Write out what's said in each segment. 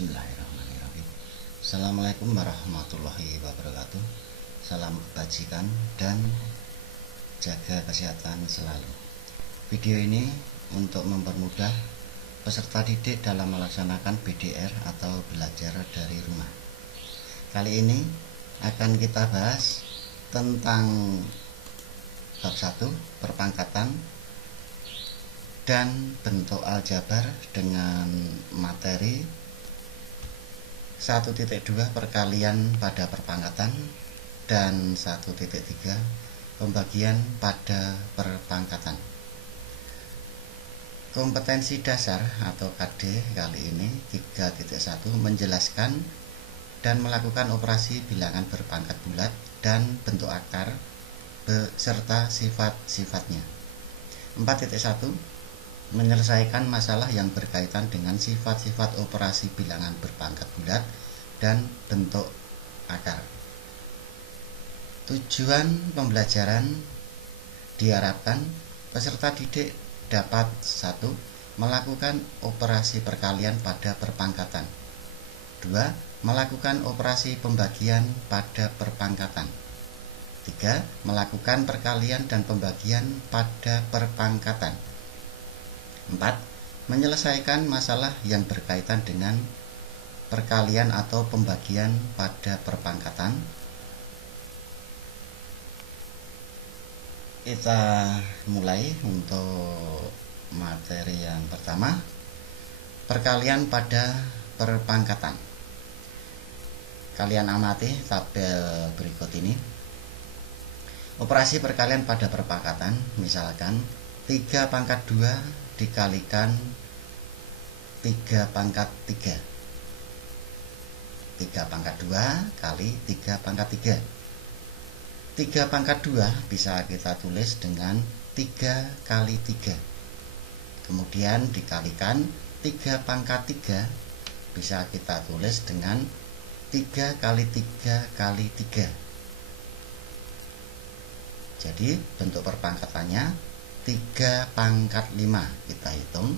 Bismillahirrahmanirrahim. Assalamualaikum warahmatullahi wabarakatuh. Salam kebajikan dan jaga kesehatan selalu. Video ini untuk mempermudah peserta didik dalam melaksanakan BDR atau belajar dari rumah. Kali ini akan kita bahas tentang bab 1 perpangkatan dan bentuk aljabar dengan materi 1.2 perkalian pada perpangkatan dan 1.3 pembagian pada perpangkatan. Kompetensi dasar atau KD kali ini 3.1 menjelaskan dan melakukan operasi bilangan berpangkat bulat dan bentuk akar beserta sifat-sifatnya. 4.1 menyelesaikan masalah yang berkaitan dengan sifat-sifat operasi bilangan berpangkat bulat dan bentuk akar. Tujuan pembelajaran diharapkan peserta didik dapat 1. Melakukan operasi perkalian pada perpangkatan. 2. Melakukan operasi pembagian pada perpangkatan. 3. Melakukan perkalian dan pembagian pada perpangkatan. 4. Menyelesaikan masalah yang berkaitan dengan perkalian atau pembagian pada perpangkatan. Kita mulai untuk materi yang pertama, perkalian pada perpangkatan. Kalian amati tabel berikut ini. Operasi perkalian pada perpangkatan, misalkan 3 pangkat 2 dikalikan 3 pangkat 3. 3 pangkat 2 kali 3 pangkat 3. 3 pangkat 2 bisa kita tulis dengan 3 kali 3. Kemudian dikalikan 3 pangkat 3 bisa kita tulis dengan 3 kali 3 kali 3. Jadi bentuk perpangkatannya 3 pangkat 5. Kita hitung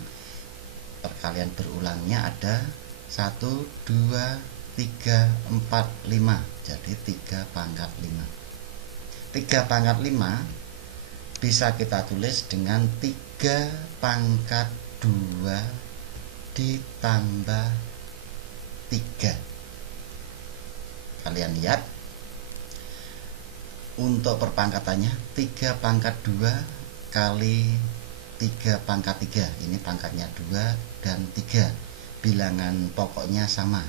perkalian berulangnya ada 1, 2, 3, 4, 5. Jadi 3 pangkat 5. 3 pangkat 5 bisa kita tulis dengan 3 pangkat 2 ditambah 3. Kalian lihat untuk perpangkatannya 3 pangkat 2 kali 3 pangkat 3. Ini pangkatnya 2 dan 3. Bilangan pokoknya sama,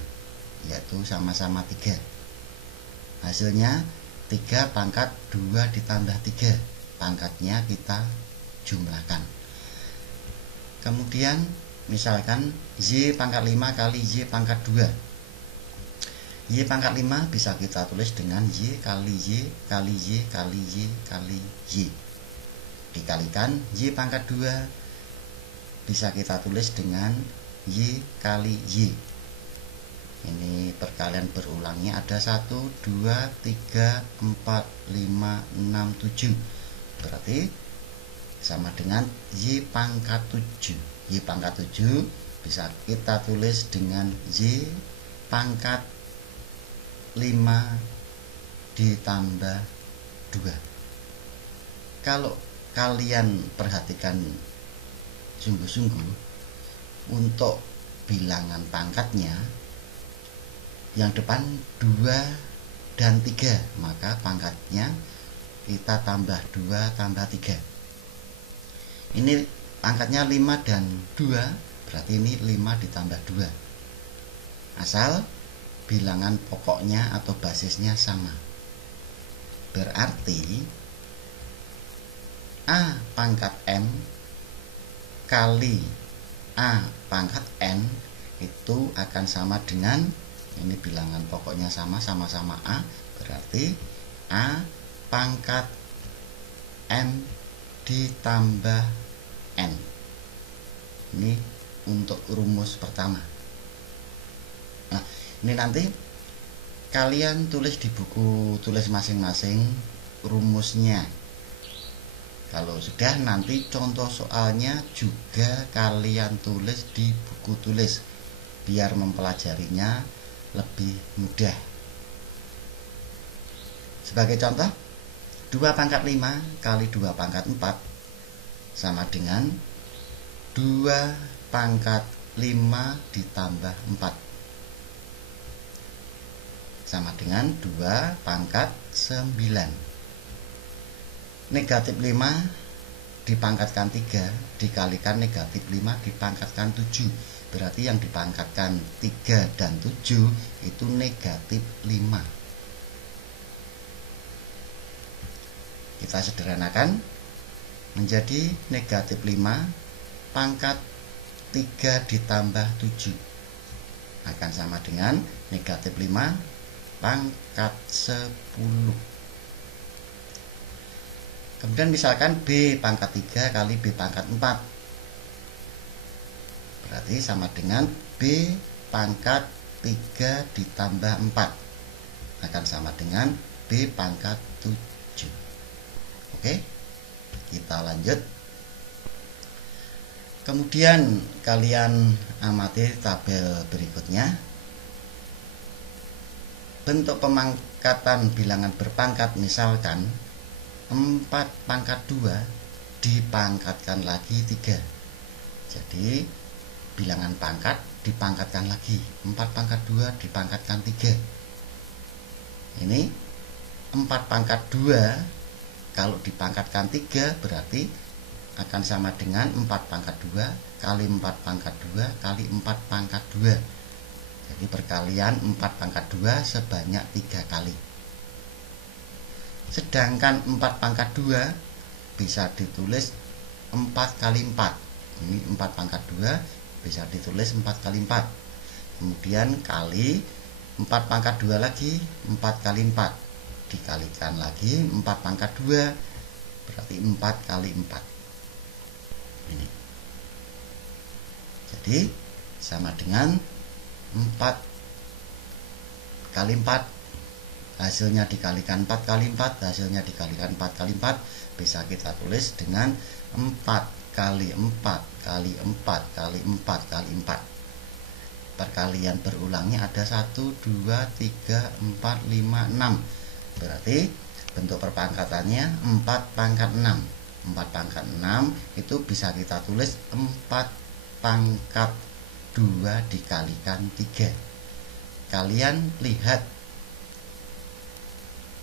yaitu sama-sama 3. Hasilnya 3 pangkat 2 ditambah 3. Pangkatnya kita jumlahkan. Kemudian misalkan Y pangkat 5 kali Y pangkat 2. Y pangkat 5 bisa kita tulis dengan Y kali Y kali Y kali Y kali Y. Dikalikan Y pangkat 2 bisa kita tulis dengan Y kali Y. Ini perkalian berulangnya ada 1, 2, 3, 4, 5, 6, 7. Berarti sama dengan Y pangkat 7. Y pangkat 7 bisa kita tulis dengan Y pangkat 5 ditambah 2. Kalau kalian perhatikan sungguh-sungguh untuk bilangan pangkatnya, yang depan 2 dan 3, maka pangkatnya kita tambah 2 tambah 3. Ini pangkatnya 5 dan 2, berarti ini 5 ditambah 2. Asal bilangan pokoknya atau basisnya sama. Berarti A pangkat M kali A pangkat N itu akan sama dengan, ini bilangan pokoknya sama-sama A, berarti A pangkat M ditambah N. Ini untuk rumus pertama. Nah, ini nanti kalian tulis di buku tulis masing-masing rumusnya. Kalau sudah, nanti contoh soalnya juga kalian tulis di buku tulis. biar mempelajarinya lebih mudah. Sebagai contoh, 2 pangkat 5 kali 2 pangkat 4 sama dengan 2 pangkat 5 ditambah 4 sama dengan 2 pangkat 9. Negatif 5 dipangkatkan 3 dikalikan negatif 5 dipangkatkan 7. Berarti yang dipangkatkan 3 dan 7 itu negatif 5. Kita sederhanakan menjadi negatif 5 pangkat 3 ditambah 7 akan sama dengan negatif 5 pangkat 10. Kemudian misalkan B pangkat 3 kali B pangkat 4. Berarti sama dengan B pangkat 3 ditambah 4 akan sama dengan B pangkat 7. Oke, kita lanjut. Kemudian kalian amati tabel berikutnya. Bentuk pemangkatan bilangan berpangkat misalkan 4 pangkat 2 dipangkatkan lagi 3. Jadi bilangan pangkat dipangkatkan lagi, 4 pangkat 2 dipangkatkan 3. Ini 4 pangkat 2 kalau dipangkatkan 3 berarti akan sama dengan 4 pangkat 2 kali 4 pangkat 2 kali 4 pangkat 2. Jadi perkalian 4 pangkat 2 sebanyak 3 kali. Sedangkan 4 pangkat 2 bisa ditulis 4 kali 4. Ini 4 pangkat 2 bisa ditulis 4 kali 4. Kemudian kali 4 pangkat 2 lagi 4 kali 4. Dikalikan lagi 4 pangkat 2 berarti 4 kali 4. Ini. Jadi sama dengan 4 kali 4 hasilnya dikalikan 4 kali 4 hasilnya dikalikan 4 kali 4 bisa kita tulis dengan 4 kali 4 kali 4 kali 4 kali 4. Perkalian berulangnya ada 1, 2, 3, 4, 5, 6. Berarti bentuk perpangkatannya 4 pangkat 6. 4 pangkat 6 itu bisa kita tulis 4 pangkat 2 dikalikan 3. Kalian lihat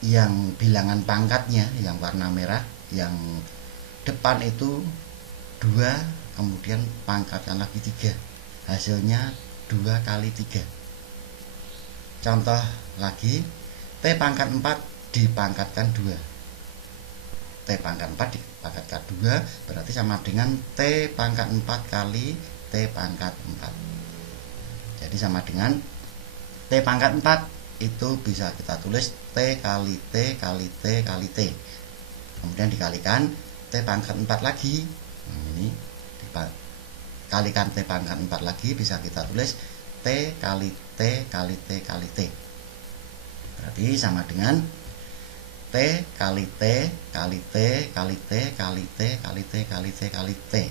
yang bilangan pangkatnya yang warna merah, yang depan itu 2, kemudian pangkatkan lagi 3. Hasilnya 2 kali 3. Contoh lagi, T pangkat 4 dipangkatkan 2. T pangkat 4 dipangkatkan 2 berarti sama dengan T pangkat 4 kali T pangkat 4. Jadi sama dengan T pangkat 4 itu bisa kita tulis T kali T kali T kali T. Kemudian dikalikan T pangkat 4 lagi. Ini dikalikan T pangkat 4 lagi bisa kita tulis T kali T kali T kali T. Berarti sama dengan T kali T kali T kali T kali T kali T kali T kali T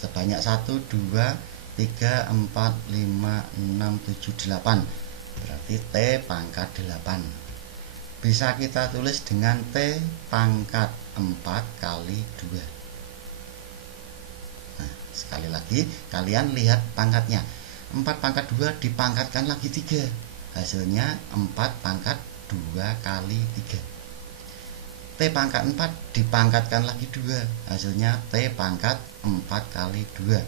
sebanyak 1, 2, 3, 4, 5, 6, 7, 8. Berarti T pangkat 8 bisa kita tulis dengan T pangkat 4 kali 2. Nah, sekali lagi kalian lihat pangkatnya 4 pangkat 2 dipangkatkan lagi 3. Hasilnya 4 pangkat 2 kali 3. T pangkat 4 dipangkatkan lagi 2. Hasilnya T pangkat 4 kali 2.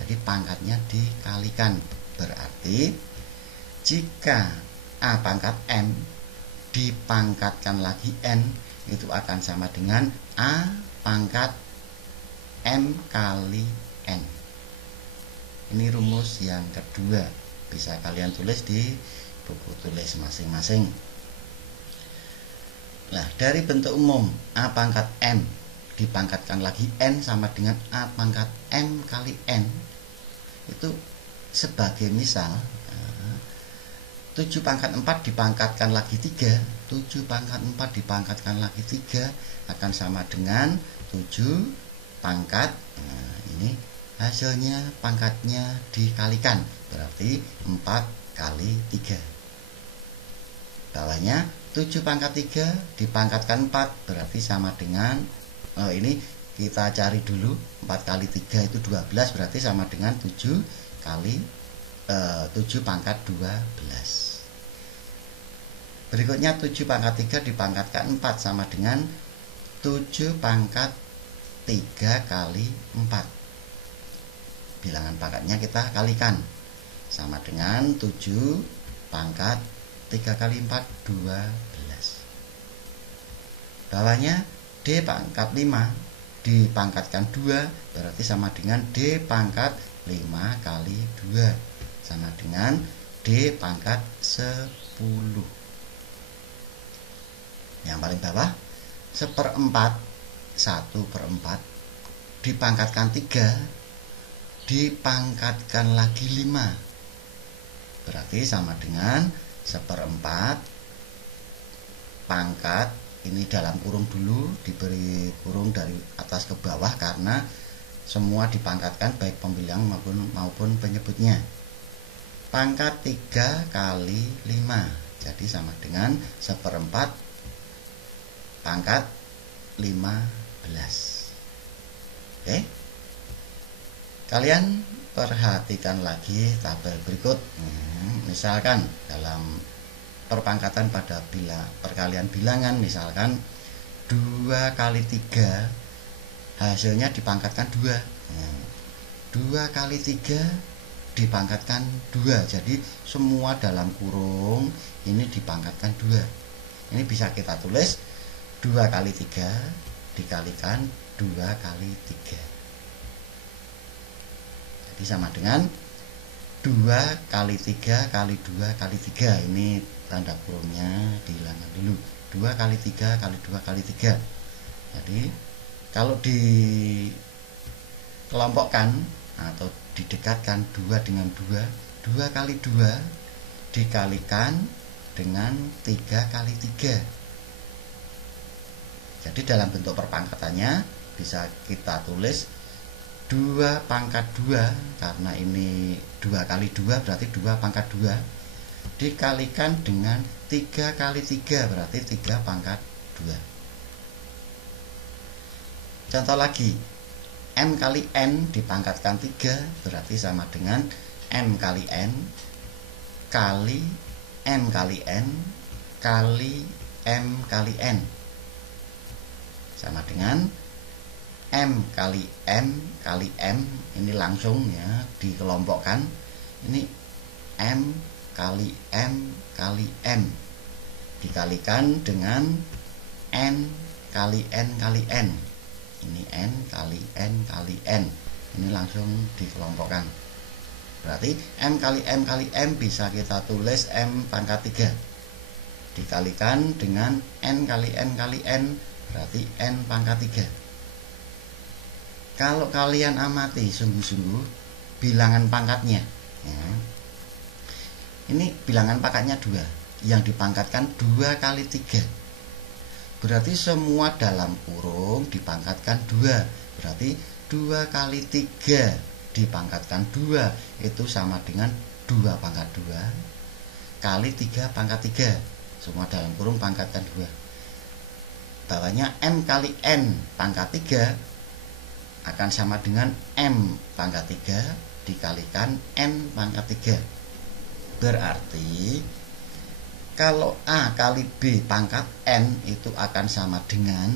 Jadi pangkatnya dikalikan. Berarti jika A pangkat M dipangkatkan lagi N itu akan sama dengan A pangkat M kali N. Ini rumus yang kedua. Bisa kalian tulis di buku tulis masing-masing. Nah, dari bentuk umum A pangkat M dipangkatkan lagi N sama dengan A pangkat M kali N. Itu sebagai misal 7 pangkat 4 dipangkatkan lagi 3. 7 pangkat 4 dipangkatkan lagi 3 akan sama dengan 7 pangkat ini hasilnya pangkatnya dikalikan, berarti 4 kali 3. Bawahnya 7 pangkat 3 dipangkatkan 4, berarti sama dengan ini kita cari dulu, 4 kali 3 itu 12, berarti sama dengan 7 kali 7 pangkat 12. Berikutnya 7 pangkat 3 dipangkatkan 4 sama dengan 7 pangkat 3 kali 4. Bilangan pangkatnya kita kalikan, sama dengan 7 pangkat 3 kali 4, 12. Bawahnya D pangkat 5 dipangkatkan 2, berarti sama dengan D pangkat 5 kali 2, sama dengan D pangkat 10. Yang paling bawah 1/4, 1/4 dipangkatkan 3, dipangkatkan lagi 5, berarti sama dengan 1/4 pangkat, ini dalam kurung dulu, diberi kurung dari atas ke bawah karena semua dipangkatkan baik pembilang maupun penyebutnya. Pangkat 3 kali 5, jadi sama dengan 1/4 pangkat 15. Oke, kalian perhatikan lagi tabel berikut. Misalkan dalam perpangkatan pada perkalian bilangan, misalkan 2 kali 3 hasilnya dipangkatkan 2. 2 kali 3 dipangkatkan 2, jadi semua dalam kurung ini dipangkatkan 2. Ini bisa kita tulis 2 kali 3 dikalikan 2 kali 3, jadi sama dengan 2 kali 3 kali 2 kali 3. Ini tanda kurungnya dihilangkan dulu. 2 kali 3 kali 2 kali 3. Jadi kalau dikelompokkan atau didekatkan 2 dengan 2, 2 kali 2 dikalikan dengan 3 kali 3. Jadi dalam bentuk perpangkatannya bisa kita tulis 2 pangkat 2, karena ini 2 kali 2 berarti 2 pangkat 2, dikalikan dengan 3 kali 3, berarti 3 pangkat 2. Contoh lagi, M kali N dipangkatkan 3, berarti sama dengan M kali N kali M kali N kali M kali N, sama dengan M kali M kali M, ini langsung ya dikelompokkan, ini M kali M kali M dikalikan dengan N kali N kali N, ini N kali N kali N, ini langsung dikelompokkan, berarti M kali M kali M bisa kita tulis M pangkat 3 dikalikan dengan N kali N kali N, berarti N pangkat 3. Kalau kalian amati sungguh-sungguh bilangan pangkatnya ya, ini bilangan pangkatnya 2, yang dipangkatkan 2 kali 3, berarti semua dalam kurung dipangkatkan 2, berarti 2 kali 3 dipangkatkan 2 itu sama dengan 2 pangkat 2 kali 3 pangkat 3, semua dalam kurung pangkatkan 2. Bawahnya M kali N pangkat 3 akan sama dengan M pangkat 3 dikalikan N pangkat 3. Berarti kalau A kali B pangkat N itu akan sama dengan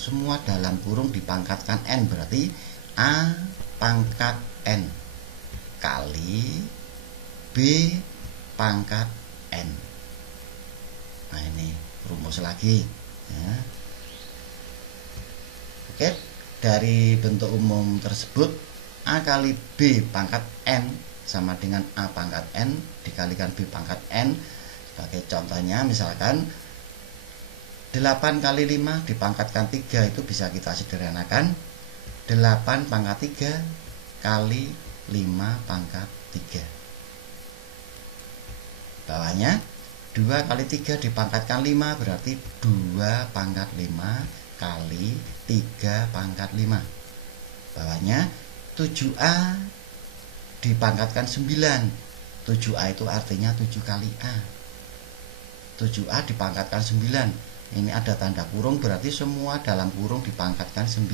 semua dalam kurung dipangkatkan N, berarti A pangkat N kali B pangkat N. Nah ini rumus lagi ya. Oke, dari bentuk umum tersebut A kali B pangkat N sama dengan A pangkat N dikalikan B pangkat N. Sebagai contohnya misalkan 8 kali 5 dipangkatkan 3 itu bisa kita sederhanakan 8 pangkat 3 kali 5 pangkat 3. Bawahnya 2 kali 3 dipangkatkan 5 berarti 2 pangkat 5 kali 3 pangkat 5. Bawahnya 7A dipangkatkan 9. 7A itu artinya 7 kali A. 7A dipangkatkan 9. Ini ada tanda kurung, berarti semua dalam kurung dipangkatkan 9.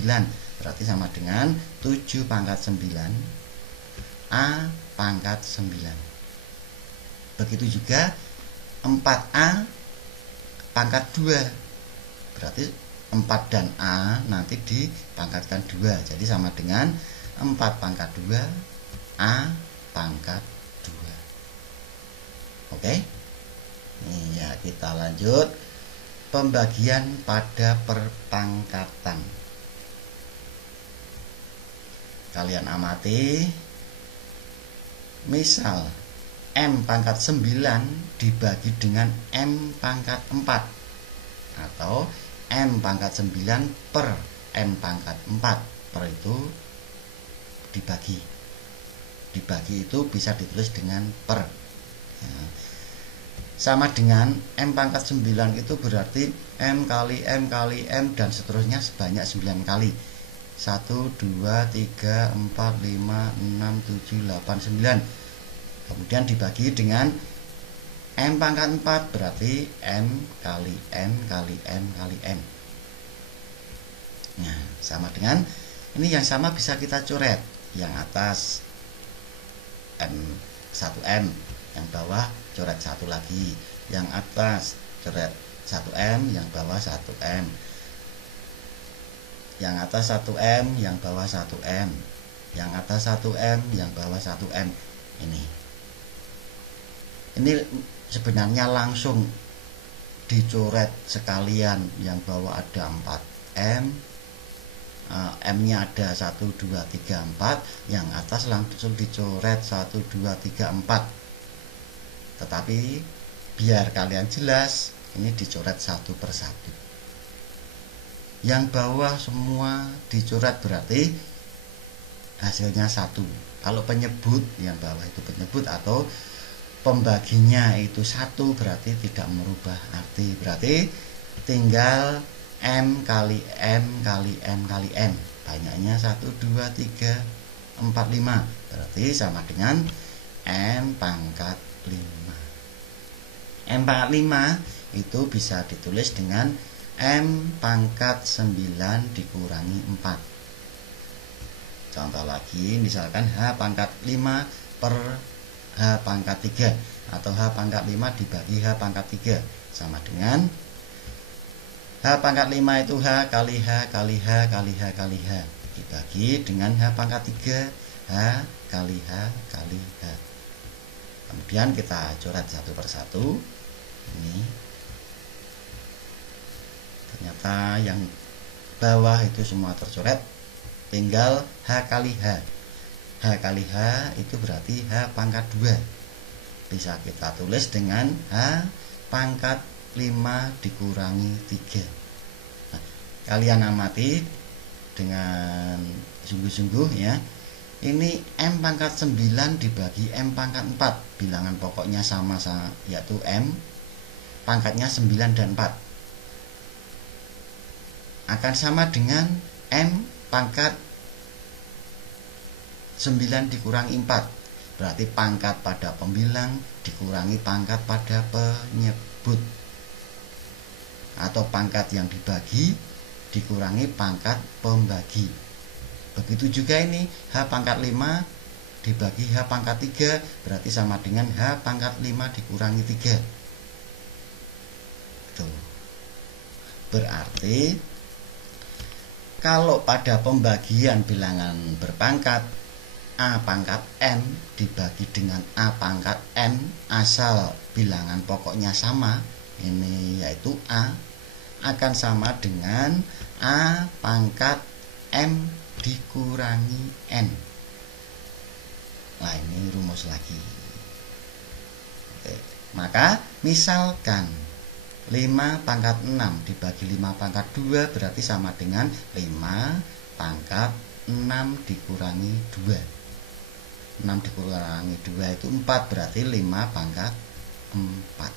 Berarti sama dengan 7 pangkat 9 A pangkat 9. Begitu juga 4A pangkat 2. Berarti 4 dan A nanti dipangkatkan 2. Jadi sama dengan 4 pangkat 2 A pangkat 2. Oke. Ini ya, kita lanjut pembagian pada perpangkatan. Kalian amati, misal M pangkat 9 dibagi dengan M pangkat 4, atau M pangkat 9 per M pangkat 4. Per itu dibagi itu bisa ditulis dengan per ya. Sama dengan M pangkat 9 itu berarti M kali M kali M dan seterusnya sebanyak 9 kali. 1, 2, 3, 4, 5, 6, 7, 8, 9. Kemudian dibagi dengan M pangkat 4, berarti M kali M kali M kali M. Nah, sama dengan ini, yang sama bisa kita coret. Yang atas M 1M, yang bawah coret 1 lagi. Yang atas coret 1M, yang bawah 1M. Yang atas 1M, yang bawah 1M. Yang atas 1M, yang bawah 1M. Ini sebenarnya langsung dicoret sekalian. Yang bawah ada 4M, M-nya ada 1, 2, 3, 4. Yang atas langsung dicoret 1, 2, 3, 4. Tetapi biar kalian jelas, ini dicoret satu persatu. Yang bawah semua dicoret, berarti hasilnya 1. Kalau penyebut, yang bawah itu penyebut atau pembaginya itu 1, berarti tidak merubah arti. Berarti tinggal M kali M kali M kali M. Banyaknya 1, 2, 3, 4, 5. Berarti sama dengan M pangkat 5. M pangkat 5 itu bisa ditulis dengan M pangkat 9 dikurangi 4. Contoh lagi, misalkan H pangkat 5 per H pangkat 3, atau H pangkat 5 dibagi H pangkat 3, sama dengan H pangkat 5 itu H kali H kali H kali H kali H dibagi dengan H pangkat 3, H kali H kali H. Kemudian kita coret satu persatu. Ini ternyata yang bawah itu semua tercoret, tinggal H kali H. H kali H itu berarti H pangkat 2. Bisa kita tulis dengan H pangkat 5 dikurangi 3. Nah, kalian amati dengan sungguh-sungguh ya. Ini M pangkat 9 dibagi M pangkat 4. Bilangan pokoknya sama, yaitu M. Pangkatnya 9 dan 4. Akan sama dengan M pangkat 9 dikurangi 4. Berarti pangkat pada pembilang dikurangi pangkat pada penyebut. Atau pangkat yang dibagi dikurangi pangkat pembagi. Begitu juga ini H pangkat 5 dibagi H pangkat 3, berarti sama dengan H pangkat 5 dikurangi 3. Tuh. Berarti kalau pada pembagian bilangan berpangkat, A pangkat M dibagi dengan A pangkat M, asal bilangan pokoknya sama, ini yaitu A, akan sama dengan A pangkat M dikurangi N. Nah, ini rumus lagi. Oke. Maka misalkan 5 pangkat 6 dibagi 5 pangkat 2 berarti sama dengan 5 pangkat 6 dikurangi 2. 6 dikurangi 2 itu 4, berarti 5 pangkat 4.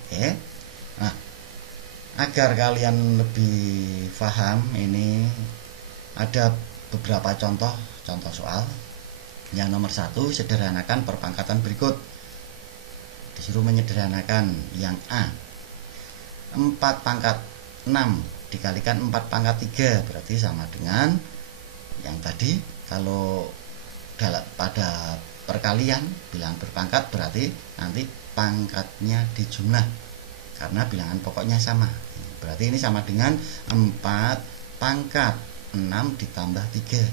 Oke. Nah, agar kalian lebih paham, ini ada beberapa contoh soal. Yang nomor 1, sederhanakan perpangkatan berikut. Disuruh menyederhanakan. Yang A, 4 pangkat 6 dikalikan 4 pangkat 3 berarti sama dengan yang tadi. Kalau pada perkalian bilangan berpangkat berarti nanti pangkatnya dijumlah karena bilangan pokoknya sama. Berarti ini sama dengan 4 pangkat 6 ditambah 3.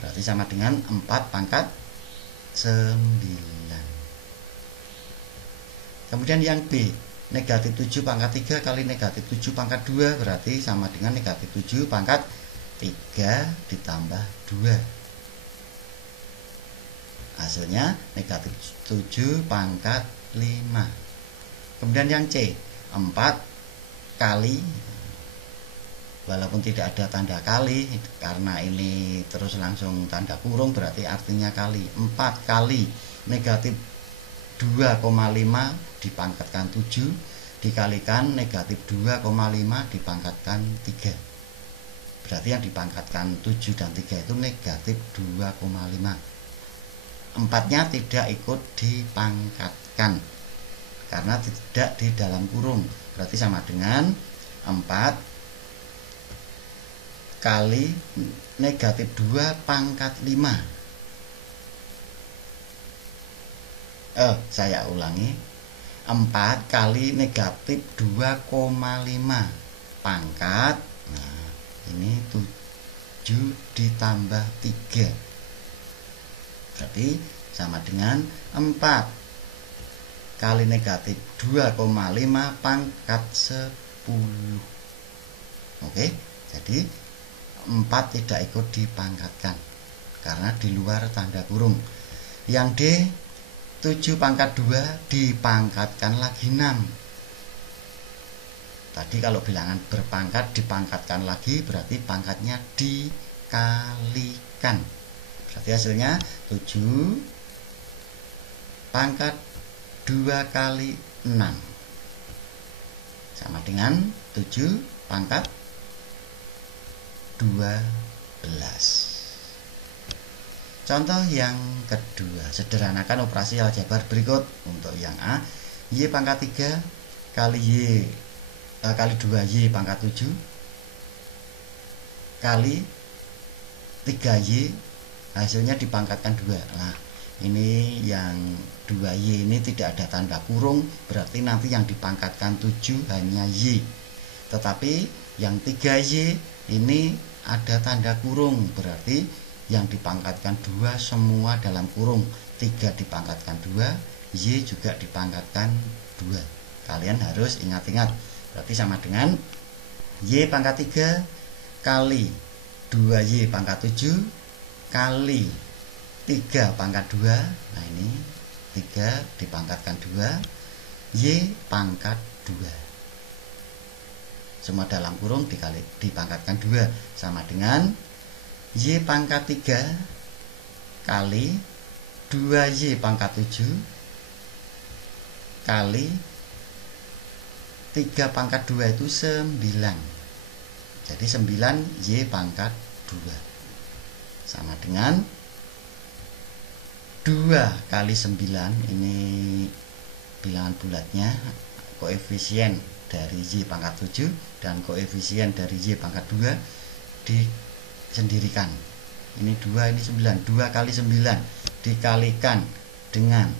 Berarti sama dengan 4 pangkat 9. Kemudian yang B, negatif 7 pangkat 3 kali negatif 7 pangkat 2 berarti sama dengan negatif 7 pangkat 3 ditambah 2. Hasilnya negatif 7 pangkat 5. Kemudian yang C, 4 kali, walaupun tidak ada tanda kali karena ini terus langsung tanda kurung berarti artinya kali. 4 kali negatif 2,5 dipangkatkan 7 dikalikan negatif 2,5 dipangkatkan 3. Berarti yang dipangkatkan 7 dan 3 itu negatif 2,5. 4-nya tidak ikut dipangkatkan karena tidak di dalam kurung. Berarti sama dengan 4 kali negatif 2 pangkat 5. Saya ulangi. 4 kali negatif 2,5 pangkat. Nah, ini 7 ditambah 3. Berarti sama dengan 4 kali negatif 2,5 pangkat 10. Oke, jadi 4 tidak ikut dipangkatkan karena di luar tanda kurung. Yang D, 7 pangkat 2 dipangkatkan lagi 6. Tadi kalau bilangan berpangkat dipangkatkan lagi berarti pangkatnya dikalikan. Berarti hasilnya 7 pangkat 2 kali 6 sama dengan 7 pangkat 12. Contoh yang kedua, sederhanakan operasi aljabar berikut. Untuk yang A, Y pangkat 3 kali 2Y pangkat 7 kali 3Y, hasilnya dipangkatkan 2. Nah, ini yang 2Y ini tidak ada tanda kurung, berarti nanti yang dipangkatkan 7 hanya Y. Tetapi yang 3Y ini ada tanda kurung, berarti yang dipangkatkan 2 semua dalam kurung. 3 dipangkatkan 2, Y juga dipangkatkan 2. Kalian harus ingat-ingat. Berarti sama dengan Y pangkat 3 kali 2Y pangkat 7 kali 3 pangkat 2. Nah, ini 3 dipangkatkan 2, Y pangkat 2. Semua dalam kurung dipangkatkan 2 sama dengan Y pangkat 3 kali 2Y pangkat 7 kali 3 pangkat 2 itu 9. Jadi 9 Y pangkat 2 sama dengan 2 kali 9. Ini bilangan bulatnya, koefisien dari Y pangkat 7 dan koefisien dari Y pangkat 2 disendirikan. Ini 2, ini 9. 2 kali 9 dikalikan dengan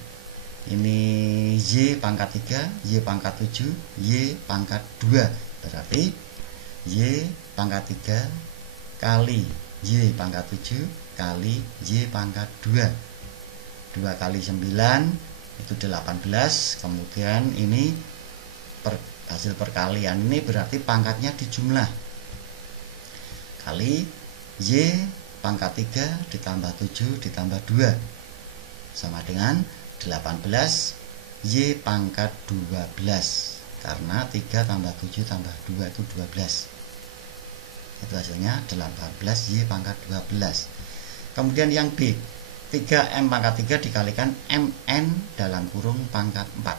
ini Y pangkat 3, Y pangkat 7, Y pangkat 2. Berarti Y pangkat 3 kali Y pangkat 7 kali Y pangkat 2. 2 kali 9 itu 18. Kemudian ini hasil perkalian ini berarti pangkatnya dijumlah. Kali Y pangkat 3 ditambah 7 ditambah 2 sama dengan 18 Y pangkat 12. Karena 3 tambah 7 tambah 2 itu 12. Itu hasilnya 18 Y pangkat 12. Kemudian yang B, 3M pangkat 3 dikalikan MN dalam kurung pangkat 4.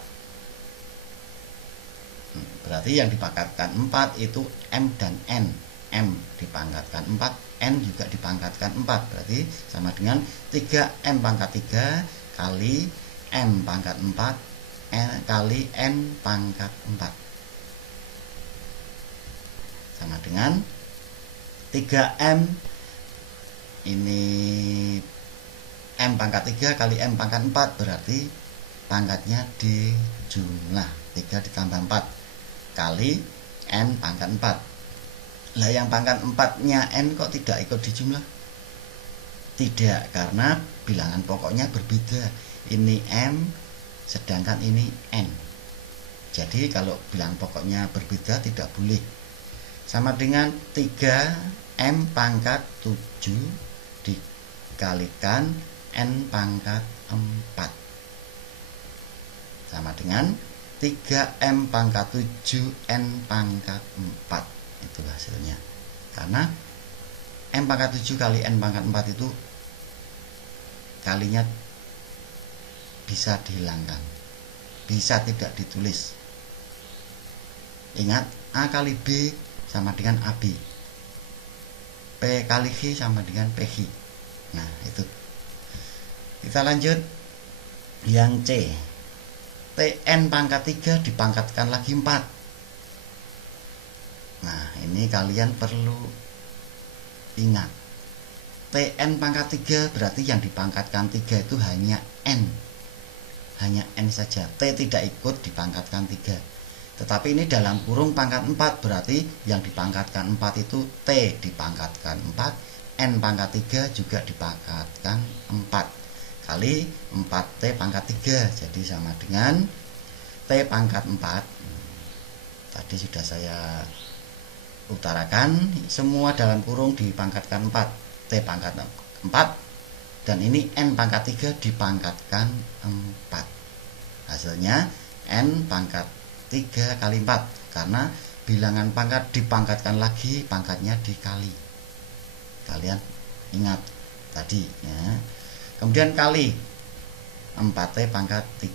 Berarti yang dipangkatkan 4 itu M dan N. M dipangkatkan 4, N juga dipangkatkan 4, berarti sama dengan 3M pangkat 3 kali M pangkat 4 kali N pangkat 4, sama dengan 3M ini M pangkat 3 kali M pangkat 4, berarti pangkatnya dijumlah 3 ditambah 4 kali N pangkat 4. Lah yang pangkat 4-nya N kok tidak ikut dijumlah? Tidak, karena bilangan pokoknya berbeda. Ini M sedangkan ini N. Jadi kalau bilangan pokoknya berbeda tidak boleh. Sama dengan 3M pangkat 7 dikalikan N pangkat 4, sama dengan 3M pangkat 7 N pangkat 4. Itu hasilnya. Karena M pangkat 7 kali N pangkat 4 itu kalinya bisa dihilangkan, bisa tidak ditulis. Ingat, A kali B sama dengan AB, P kali G sama dengan PG. Nah itu. Kita lanjut yang C. TN pangkat 3 dipangkatkan lagi 4. Nah ini kalian perlu ingat, TN pangkat 3 berarti yang dipangkatkan 3 itu hanya N, hanya N saja. T tidak ikut dipangkatkan 3. Tetapi ini dalam kurung pangkat 4, berarti yang dipangkatkan 4 itu T dipangkatkan 4, N pangkat 3 juga dipangkatkan 4 kali 4T pangkat 3. Jadi sama dengan T pangkat 4. Tadi sudah saya utarakan, semua dalam kurung dipangkatkan 4, T pangkat 4, dan ini N pangkat 3 dipangkatkan 4. Hasilnya N pangkat 3 kali 4, karena bilangan pangkat dipangkatkan lagi, pangkatnya dikali. Kalian ingat tadi ya. Kemudian kali 4T pangkat 3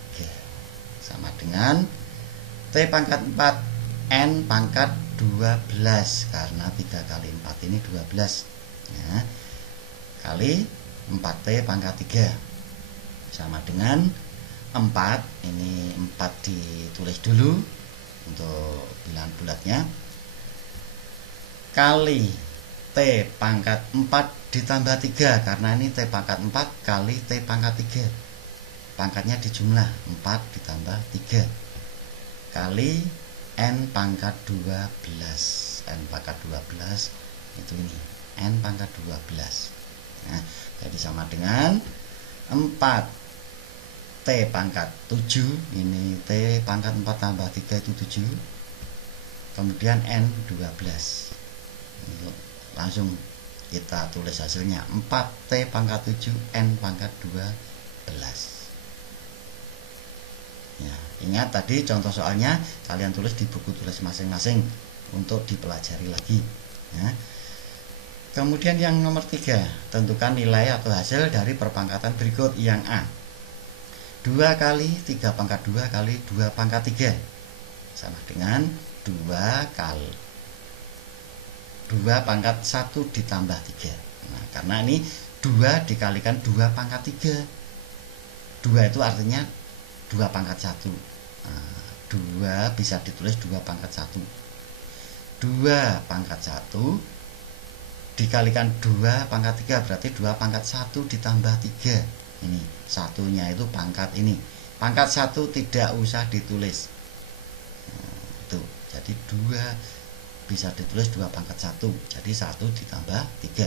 sama dengan T pangkat 4 N pangkat 12, karena 3 kali 4 ini 12 ya, kali 4T pangkat 3 sama dengan 4. Ini 4 ditulis dulu untuk bilangan bulatnya, kali T pangkat 4 ditambah 3, karena ini T pangkat 4 kali T pangkat 3, pangkatnya dijumlah 4 ditambah 3 kali N pangkat 12. N pangkat 12 itu ini N pangkat 12. Nah, jadi sama dengan 4 T pangkat 7, ini T pangkat 4 tambah 3 itu 7, kemudian N 12. Ini langsung kita tulis hasilnya 4T pangkat 7 N pangkat 12 ya. Ingat tadi contoh soalnya kalian tulis di buku tulis masing-masing untuk dipelajari lagi ya. Kemudian yang nomor 3, tentukan nilai atau hasil dari perpangkatan berikut. Yang A, 2 kali 3 pangkat 2 kali 2 pangkat 3 sama dengan 2 kali 2 pangkat 1 ditambah 3. Nah, karena ini 2 dikalikan 2 pangkat 3. 2 itu artinya 2 pangkat 1. Nah, 2 bisa ditulis 2 pangkat 1. 2 pangkat 1 dikalikan 2 pangkat 3, berarti 2 pangkat 1 ditambah 3. Ini satunya itu pangkat ini. Pangkat 1 tidak usah ditulis. Nah, tuh, jadi 2 bisa ditulis 2 pangkat 1. Jadi 1 ditambah 3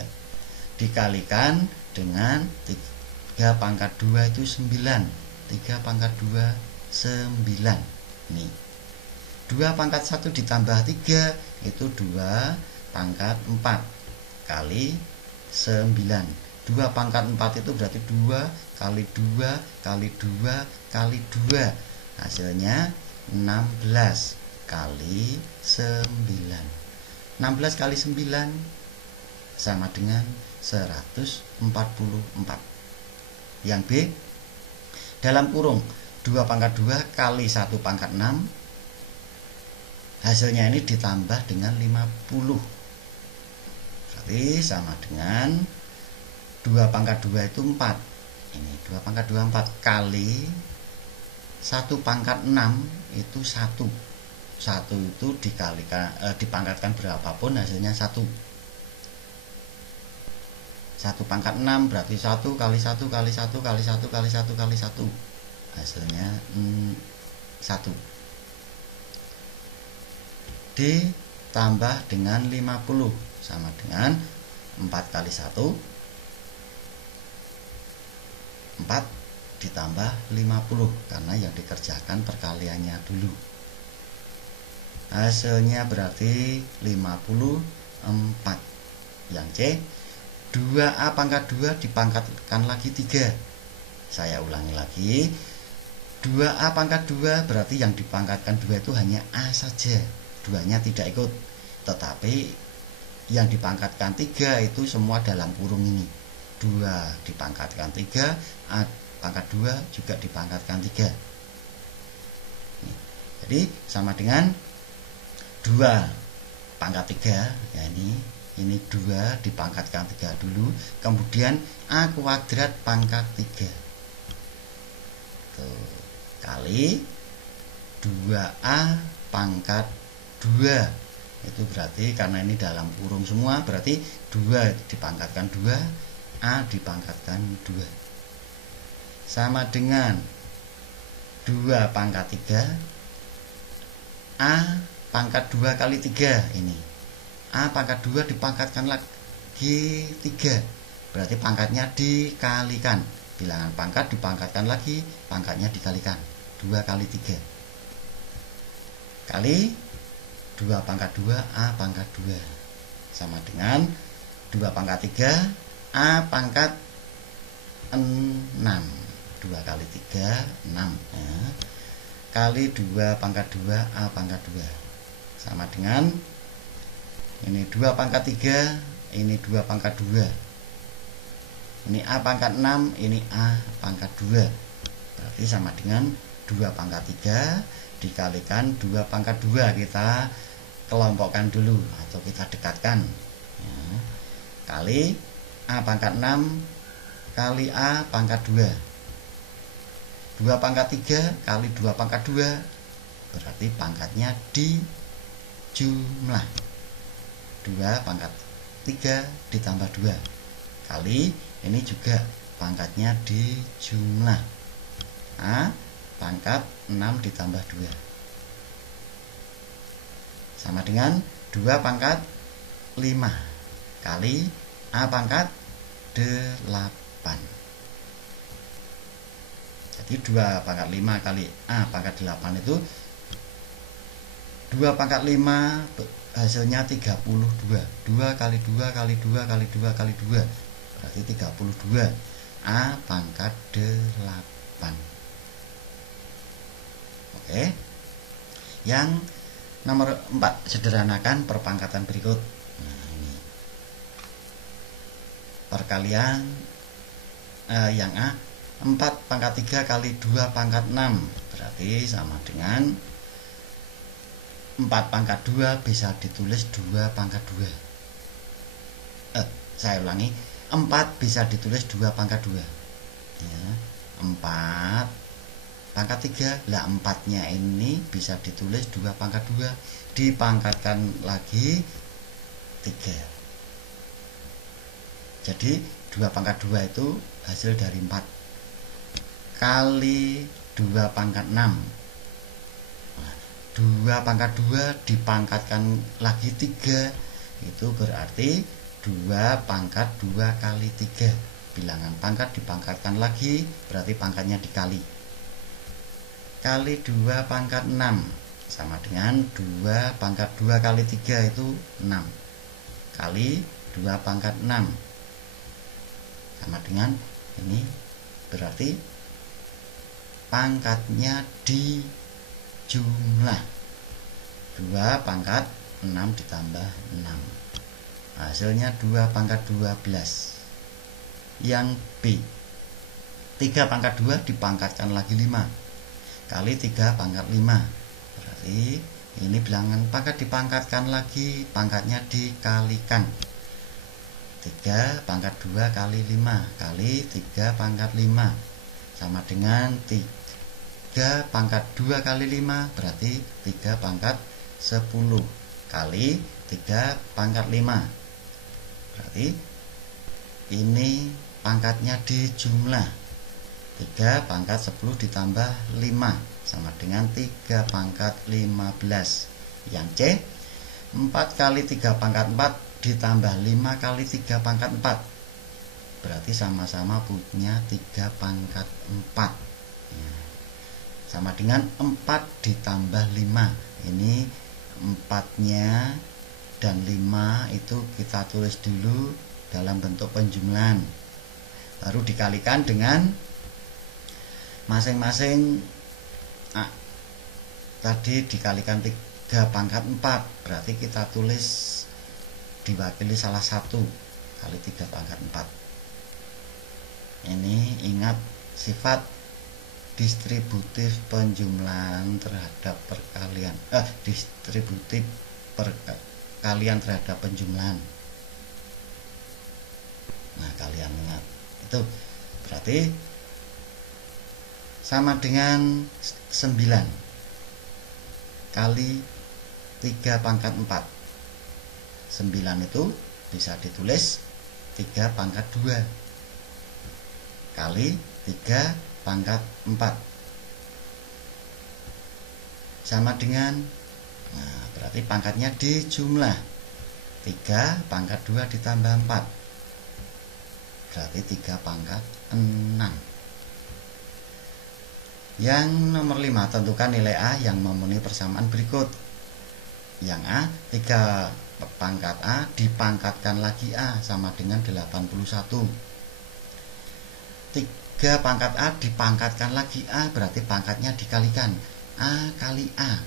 dikalikan dengan 3 pangkat 2 itu 9. 3 pangkat 2 9. Nih, 2 pangkat 1 ditambah 3 itu 2 pangkat 4 kali 9. 2 pangkat 4 itu berarti 2 kali 2 kali 2 kali 2. Hasilnya 16 kali 9. 16 kali 9 sama dengan 144. Yang B, dalam kurung 2 pangkat 2 kali 1 pangkat 6, hasilnya ini ditambah dengan 50 Berarti sama dengan 2 pangkat 2 itu 4. Ini 2 pangkat 2 4 kali 1 pangkat 6 itu 1. 1 itu dikalikan dipangkatkan berapapun hasilnya 1. 1 pangkat 6 berarti 1 kali 1 kali 1 kali 1 kali 1 kali 1. Hasilnya 1. Ditambah dengan 50 sama dengan 4 kali 1 4 ditambah 50 karena yang dikerjakan perkaliannya dulu. Hasilnya berarti 54. Yang C, 2A pangkat 2 dipangkatkan lagi 3. Saya ulangi lagi, 2A pangkat 2 berarti yang dipangkatkan 2 itu hanya A saja, 2-nya tidak ikut. Tetapi yang dipangkatkan 3 itu semua dalam kurung ini. 2 dipangkatkan 3, A pangkat 2 juga dipangkatkan 3. Jadi sama dengan 2 pangkat 3 ya, ini 2 dipangkatkan 3 dulu, kemudian A kuadrat pangkat 3 tuh, kali 2A pangkat 2. Itu berarti karena ini dalam kurung semua, berarti 2 dipangkatkan 2, A dipangkatkan 2 sama dengan 2 pangkat 3 A pangkat 2 kali 3. Ini A pangkat 2 dipangkatkan lagi 3, berarti pangkatnya dikalikan. Bilangan pangkat dipangkatkan lagi, pangkatnya dikalikan. 2 kali 3 kali 2 pangkat 2 A pangkat 2 sama dengan 2 pangkat 3 A pangkat 6. 2 kali 3 6 ya. Kali 2 pangkat 2 A pangkat 2 sama dengan ini 2 pangkat 3, ini 2 pangkat 2. Ini A pangkat 6, ini A pangkat 2. Berarti sama dengan 2 pangkat 3 dikalikan 2 pangkat 2. Kita kelompokkan dulu atau kita dekatkan ya. Kali A pangkat 6 kali A pangkat 2. 2 pangkat 3 kali 2 pangkat 2 berarti pangkatnya dijumlah. 2 pangkat 3 ditambah 2 kali ini juga pangkatnya dijumlah. A pangkat 6 ditambah 2 sama dengan 2 pangkat 5 kali A pangkat 8. Jadi 2 pangkat 5 kali A pangkat 8 itu 2 pangkat 5 hasilnya 32. 2 kali 2 kali 2 kali 2 kali 2 berarti 32. A pangkat 8. Oke. Yang nomor 4, sederhanakan perpangkatan berikut. Nah, ini perkalian yang A, 4 pangkat 3 kali 2 pangkat 6 berarti sama dengan 4 pangkat 2 bisa ditulis 2 pangkat 2. Saya ulangi, 4 bisa ditulis 2 pangkat 2 ya. 4 pangkat 3 lah, 4 nya ini bisa ditulis 2 pangkat 2 dipangkatkan lagi 3. Jadi 2 pangkat 2 itu hasil dari 4 kali 2 pangkat 6. 2 pangkat 2 dipangkatkan lagi 3, itu berarti 2 pangkat 2 kali 3. Bilangan pangkat dipangkatkan lagi, berarti pangkatnya dikali. Kali 2 pangkat 6 sama dengan 2 pangkat 2 kali 3 itu 6 kali 2 pangkat 6 sama dengan ini, berarti pangkatnya dijumlah. 2 pangkat 6 ditambah 6 hasilnya 2 pangkat 12. Yang B, 3 pangkat 2 dipangkatkan lagi 5 kali 3 pangkat 5 berarti ini bilangan pangkat dipangkatkan lagi, pangkatnya dikalikan. 3 pangkat 2 kali 5 kali 3 pangkat 5 sama dengan 3 pangkat 2 kali 5 berarti 3 pangkat 10 kali 3 pangkat 5. Berarti ini pangkatnya dijumlah. 3 pangkat 10 ditambah 5 sama dengan 3 pangkat 15. Yang C, 4 kali 3 pangkat 4 ditambah 5 kali 3 pangkat 4. Berarti sama-sama punya 3 pangkat 4. Sama dengan 4 ditambah 5. Ini 4-nya dan 5 itu kita tulis dulu dalam bentuk penjumlahan. Baru dikalikan dengan masing-masing tadi dikalikan 3 pangkat 4. Berarti kita tulis diwakili salah satu kali 3 pangkat 4. Ini ingat sifat distributif penjumlahan terhadap perkalian, distributif perkalian terhadap penjumlahan. Nah, kalian ingat itu berarti sama dengan 9 kali 3 pangkat 4. 9 itu bisa ditulis 3 pangkat 2 kali 3 pangkat 4 sama dengan, nah berarti pangkatnya dijumlah. 3 pangkat 2 ditambah 4 berarti 3 pangkat 6. Yang nomor 5, tentukan nilai A yang memenuhi persamaan berikut. Yang A, 3 pangkat A dipangkatkan lagi A sama dengan 81. 3 pangkat A dipangkatkan lagi A berarti pangkatnya dikalikan. A kali A.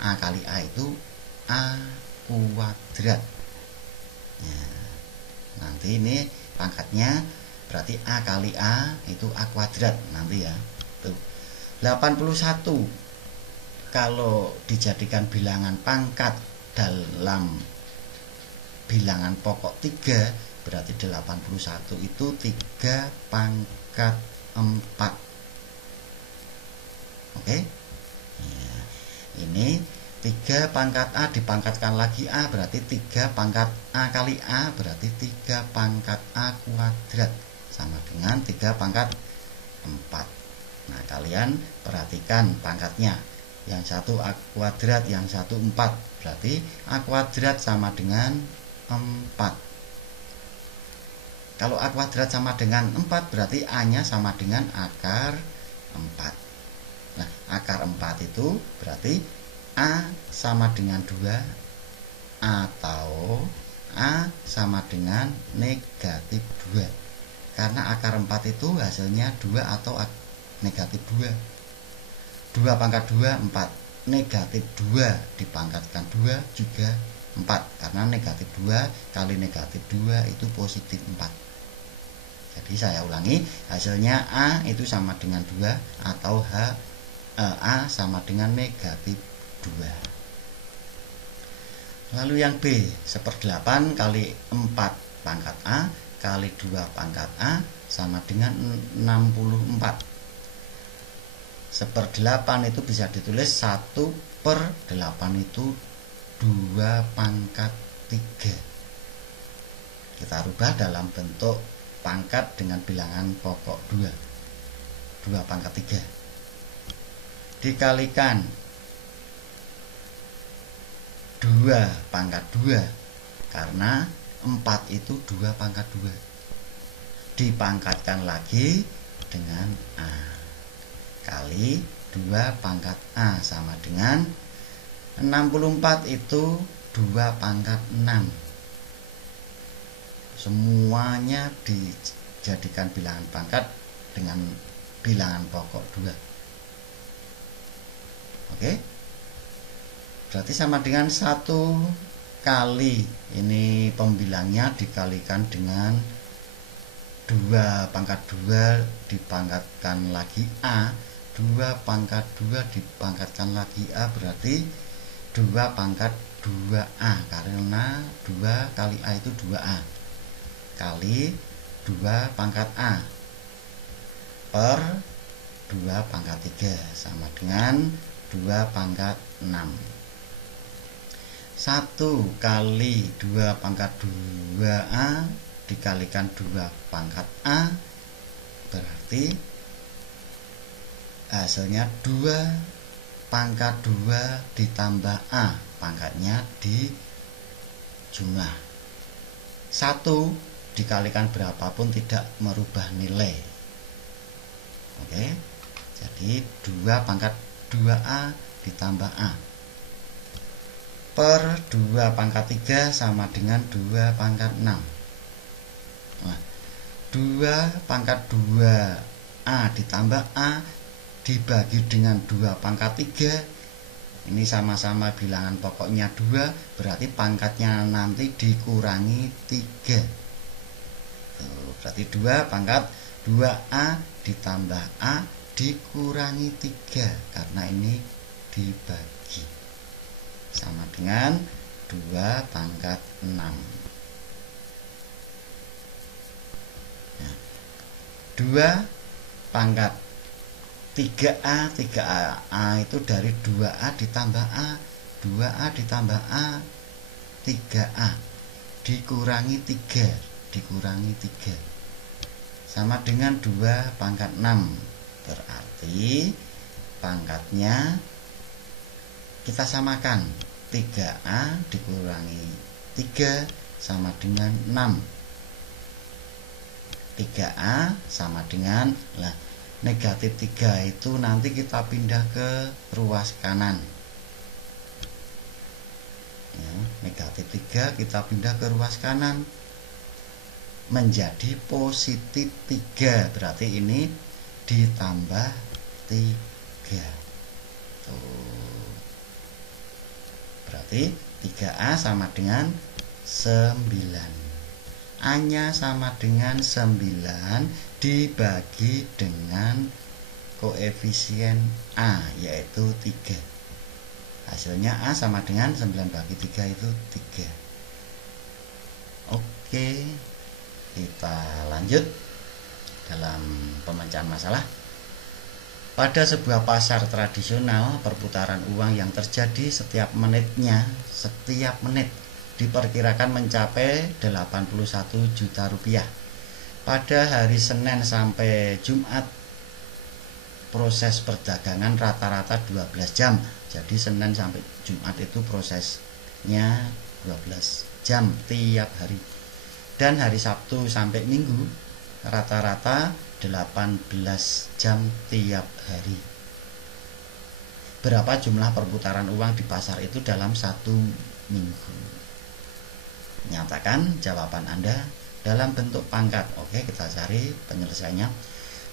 A kali A itu A kuadrat. Nah, nanti ini pangkatnya berarti A kali A itu A kuadrat nanti ya. Tuh. 81 kalau dijadikan bilangan pangkat dalam bilangan pokok 3 berarti 81 itu 3 pangkat 4. Oke. Ya, ini 3 pangkat A dipangkatkan lagi A berarti 3 pangkat A kali A berarti 3 pangkat A kuadrat sama dengan 3 pangkat 4. Nah, kalian perhatikan pangkatnya. Yang satu A kuadrat, yang satu 4. Berarti A kuadrat sama dengan 4. Kalau A kuadrat sama dengan 4 berarti A-nya sama dengan akar 4. Nah, akar 4 itu berarti A sama dengan 2 atau A sama dengan negatif 2. Karena akar 4 itu hasilnya 2 atau negatif 2. 2 pangkat 2, 4. Negatif 2 dipangkatkan 2 juga 4. Karena negatif 2 kali negatif 2 itu positif 4. Jadi saya ulangi, hasilnya A itu sama dengan 2 atau A sama dengan negatif 2. Lalu yang B, 1/8 kali 4 pangkat A kali 2 pangkat A sama dengan 64. 1/8 itu bisa ditulis 1/8 itu 2 pangkat 3. Kita rubah dalam bentuk pangkat dengan bilangan pokok 2. 2 pangkat 3 dikalikan 2 pangkat 2 karena 4 itu 2 pangkat 2 dipangkatkan lagi dengan A kali 2 pangkat A sama dengan 64 itu 2 pangkat 6. Semuanya dijadikan bilangan pangkat dengan bilangan pokok 2. Oke. Berarti sama dengan 1 kali ini pembilangnya dikalikan dengan 2 pangkat 2 dipangkatkan lagi A. 2 pangkat 2 dipangkatkan lagi A berarti 2 pangkat 2A karena 2 kali A itu 2A. kali 2 pangkat A per 2 pangkat 3 sama dengan 2 pangkat 6. 1 kali 2 pangkat 2A dikalikan 2 pangkat A berarti hasilnya 2 pangkat 2 ditambah A, pangkatnya di jumlah. 1 dikalikan berapapun tidak merubah nilai. Oke, jadi 2 pangkat 2A ditambah A per 2 pangkat 3 sama dengan 2 pangkat 6. Nah, 2 pangkat 2A ditambah A dibagi dengan 2 pangkat 3, ini sama-sama bilangan pokoknya 2, berarti pangkatnya nanti dikurangi 3. Tuh, berarti 2 pangkat 2A ditambah A dikurangi 3, karena ini dibagi, sama dengan 2 pangkat 6. Nah, 2 pangkat 3A itu dari 2A ditambah A, 2A ditambah A 3A dikurangi 3 sama dengan 2 pangkat 6, berarti pangkatnya kita samakan, 3A dikurangi 3 sama dengan 6. 3A sama dengan, lah, negatif 3 itu nanti kita pindah ke ruas kanan ya, negatif 3 kita pindah ke ruas kanan menjadi positif 3, berarti ini ditambah 3. Tuh. Berarti 3A sama dengan 9. A-nya sama dengan 9 dibagi dengan koefisien A, yaitu 3. Hasilnya A sama dengan 9 bagi 3 itu 3. Oke, kita lanjut dalam pemecahan masalah. Pada sebuah pasar tradisional, perputaran uang yang terjadi setiap menit diperkirakan mencapai 81 juta rupiah. Pada hari Senin sampai Jumat, proses perdagangan rata-rata 12 jam. Jadi Senin sampai Jumat itu prosesnya 12 jam tiap hari. Dan hari Sabtu sampai Minggu rata-rata 18 jam tiap hari. Berapa jumlah perputaran uang di pasar itu dalam 1 minggu? Nyatakan jawaban Anda dalam bentuk pangkat. Oke, kita cari penyelesaiannya.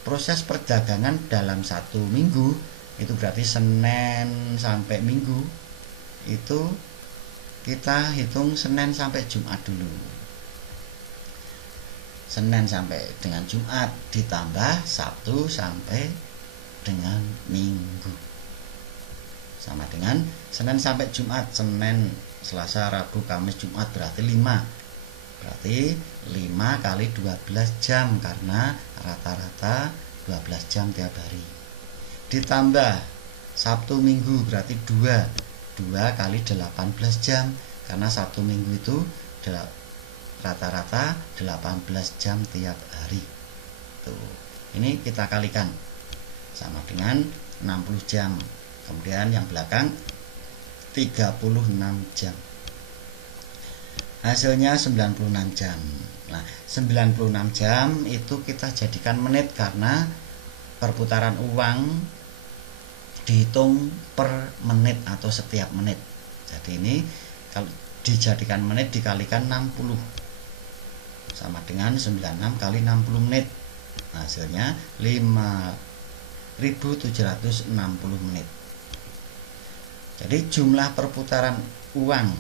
Proses perdagangan dalam 1 minggu itu berarti Senin sampai Minggu, itu kita hitung Senin sampai Jumat dulu. Senin sampai dengan Jumat ditambah Sabtu sampai dengan Minggu, sama dengan Senin sampai Jumat. Senin, Selasa, Rabu, Kamis, Jumat berarti 5. Berarti 5 kali 12 jam, karena rata-rata 12 jam tiap hari. Ditambah Sabtu Minggu berarti 2 kali 18 jam, karena Sabtu Minggu itu rata-rata 18 jam tiap hari. Tuh, ini kita kalikan sama dengan 60 jam. Kemudian yang belakang 36 jam. Hasilnya 96 jam. Nah, 96 jam itu kita jadikan menit, karena perputaran uang dihitung per menit atau setiap menit. Jadi ini kalau dijadikan menit dikalikan 60 sama dengan 96 kali 60 menit. Hasilnya 5.760 menit. Jadi jumlah perputaran uang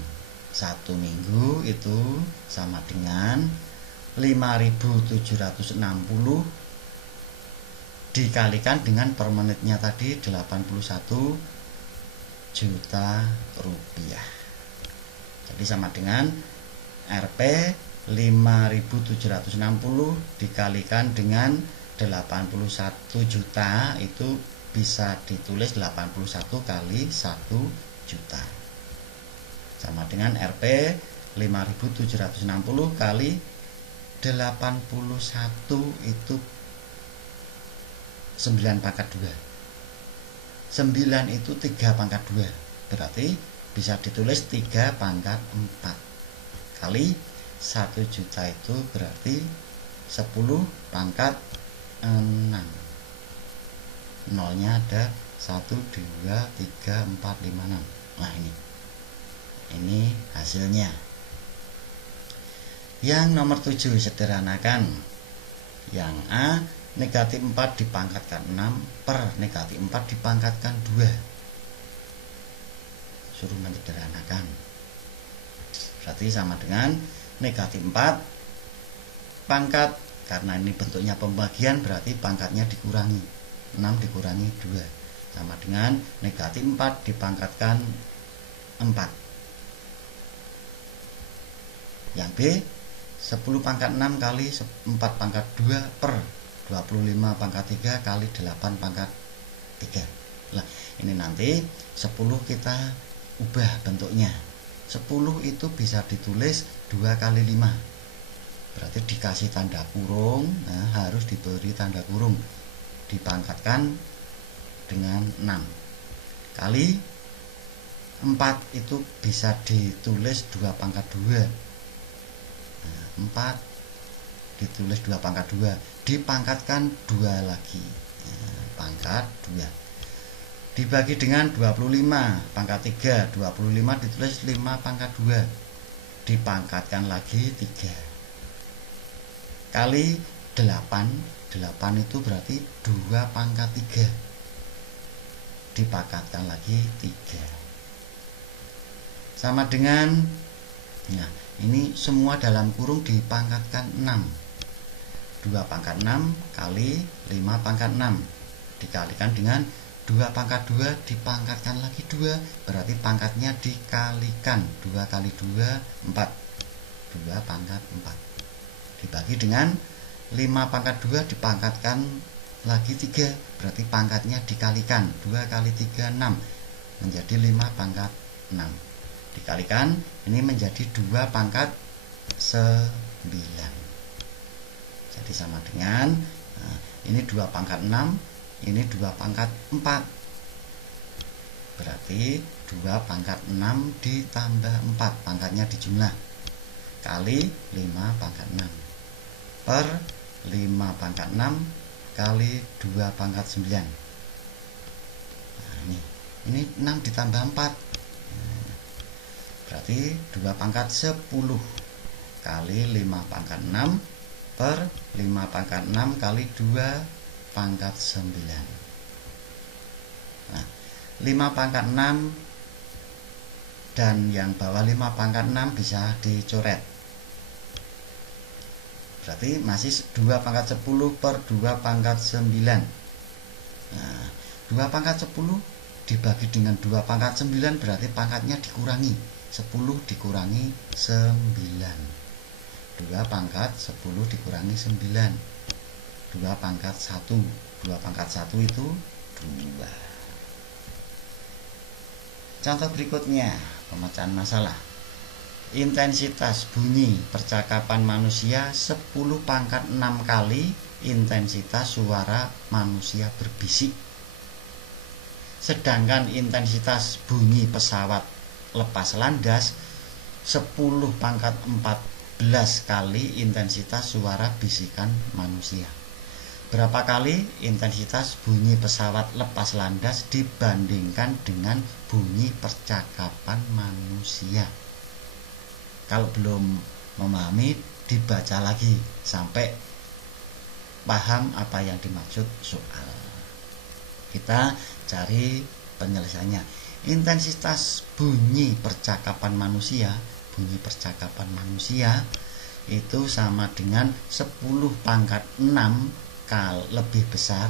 1 minggu itu sama dengan 5.760 dikalikan dengan per menitnya tadi 81 juta rupiah. Jadi sama dengan Rp 5.760 dikalikan dengan 81 juta itu bisa ditulis 81 kali 1 juta. Sama dengan Rp 5.760 kali 81 itu 9 pangkat 2. 9 itu 3 pangkat 2. Berarti bisa ditulis 3 pangkat 4 kali 1 juta itu berarti 10 pangkat 6. Nolnya ada 1, 2, 3, 4, 5, 6. Nah ini hasilnya. Yang nomor 7 sederhanakan. Yang A, negatif 4 dipangkatkan 6 per negatif 4 dipangkatkan 2. Suruh menyederhanakan. Berarti sama dengan negatif 4 pangkat, karena ini bentuknya pembagian berarti pangkatnya dikurangi 6 dikurangi 2 sama dengan negatif 4 dipangkatkan 4. Yang B 10 pangkat 6 kali 4 pangkat 2 per 25 pangkat 3 kali 8 pangkat 3. Nah ini nanti 10 kita ubah bentuknya. 10 itu bisa ditulis 2 kali 5. Berarti dikasih tanda kurung. Nah, harus diberi tanda kurung. Dipangkatkan dengan 6. Kali 4 itu bisa ditulis 2 pangkat 2. Nah, 4 ditulis 2 pangkat 2. Dipangkatkan 2 lagi. Nah, pangkat 2. Dibagi dengan 25 pangkat 3. 25 ditulis 5 pangkat 2. Dipangkatkan lagi 3 kali 8. 8 itu berarti 2 pangkat 3. Dipangkatkan lagi 3. Sama dengan, nah ini semua dalam kurung dipangkatkan 6. 2 pangkat 6 kali 5 pangkat 6 dikalikan dengan 2 pangkat 2 dipangkatkan lagi 2. Berarti pangkatnya dikalikan 2 kali 2 4. 2 pangkat 4 dibagi dengan 5 pangkat 2 dipangkatkan lagi 3. Berarti pangkatnya dikalikan 2 kali 3 6 menjadi 5 pangkat 6 dikalikan ini menjadi 2 pangkat 9. Jadi sama dengan, nah, ini 2 pangkat 6, ini 2 pangkat 4. Berarti 2 pangkat 6 ditambah 4, pangkatnya dijumlah, kali 5 pangkat 6 per 5 pangkat 6 kali 2 pangkat 9. Nah, ini 6 ditambah 4. Berarti 2 pangkat 10 kali 5 pangkat 6 per 5 pangkat 6 kali 2 pangkat 9. Nah, 5 pangkat 6 dan yang bawah 5 pangkat 6 bisa dicoret. Berarti masih 2 pangkat 10 per 2 pangkat 9. Nah, 2 pangkat 10 dibagi dengan 2 pangkat 9 berarti pangkatnya dikurangi. 10 dikurangi 9. 2 pangkat 10 dikurangi 9. 2 pangkat 1. 2 pangkat 1 itu 2. Contoh berikutnya, pemecahan masalah. Intensitas bunyi percakapan manusia 10 pangkat 6 kali intensitas suara manusia berbisik. Sedangkan intensitas bunyi pesawat lepas landas 10 pangkat 14 kali intensitas suara bisikan manusia. Berapa kali intensitas bunyi pesawat lepas landas dibandingkan dengan bunyi percakapan manusia? Kalau belum memahami, dibaca lagi sampai paham apa yang dimaksud soal. Kita cari penyelesaiannya. Intensitas bunyi percakapan manusia itu sama dengan 10 pangkat 6 kali lebih besar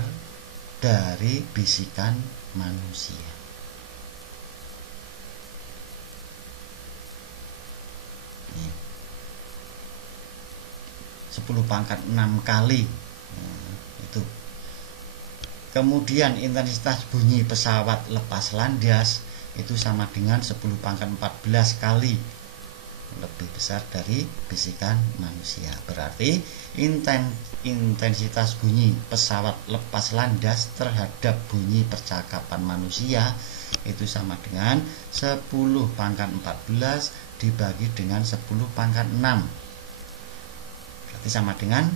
dari bisikan manusia. 6 kali. Itu. Kemudian intensitas bunyi pesawat lepas landas itu sama dengan 10⁻14 kali lebih besar dari bisikan manusia. Berarti intensitas bunyi pesawat lepas landas terhadap bunyi percakapan manusia itu sama dengan 10⁻14 dibagi dengan 10⁻6. Berarti sama dengan,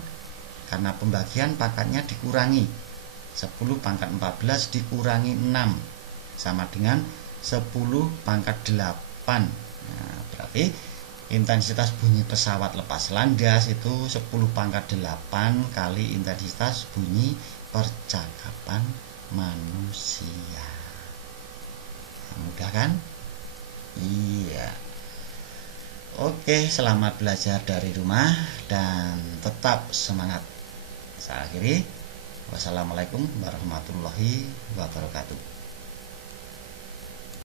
karena pembagian pangkatnya dikurangi, 10⁻14 dikurangi 6 sama dengan 10⁻8. Nah, berarti intensitas bunyi pesawat lepas landas itu 10⁻8 kali intensitas bunyi percakapan manusia. Mudah kan? Iya. Oke, selamat belajar dari rumah dan tetap semangat. Saya akhiri. Wassalamualaikum warahmatullahi wabarakatuh.